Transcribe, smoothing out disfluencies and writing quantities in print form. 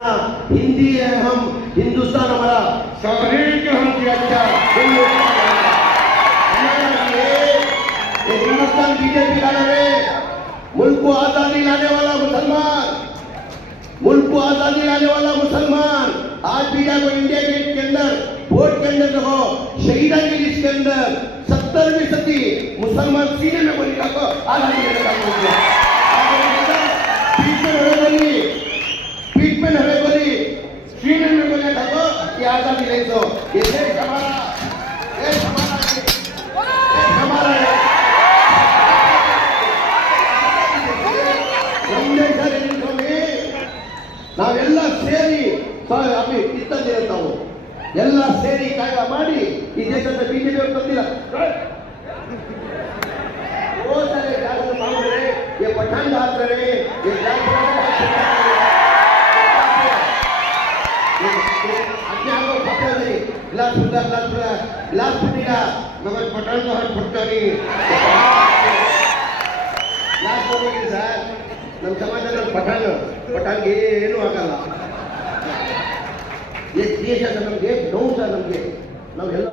हिंदी है, हम हिंदुस्तान हमारा शरीर के हम की अच्छा हिंदुस्तान बीजेपी लाने में मुल्क को आजादी लाने वाला मुसलमान, मुल्क को आजादी लाने वाला मुसलमान आज भी जाको इंडिया गेट के अंदर वोट के अंदर देखो शहीदा की लिस्ट के अंदर 70% मुसलमान सीने में बोली को आजादी लेने का बोल पीठ में हमें बोली सीने में बोले ढको कि आजादी ले दो। ये देश हमारा, देश हमारा, देश हमारा है। ನಾವೆಲ್ಲ ಸೇರಿ ಅಪ್ಪಿ ಇತ್ತಂತೆ ಇರ್ತಾವು ಎಲ್ಲ ಸೇರಿ ಕಾಯ್ದೆ ಮಾಡಿ ಈ ದೇಶದ ಬಿಜೆಪಿ ಅವರು ತಂದಿಲ್ಲ वो सारे जागरूक मांग रहे, ये पठान बात रहे, ये अपने आप को पकड़ रही गिलास फुटेगा मगर पठान को हाथ फुटता नहीं गिलास फुटेगी सर ನಮ್ಮ ಸಮಾಜದಲ್ಲಿ ಪಠಾಣ್ಗೆ ಏನೂ ಆಗಲ್ಲ. ಈ ದೇಶ ನಮಗೆ ನೋವು ಸರ್, ನಮಗೆ ನಾವೆಲ್ಲ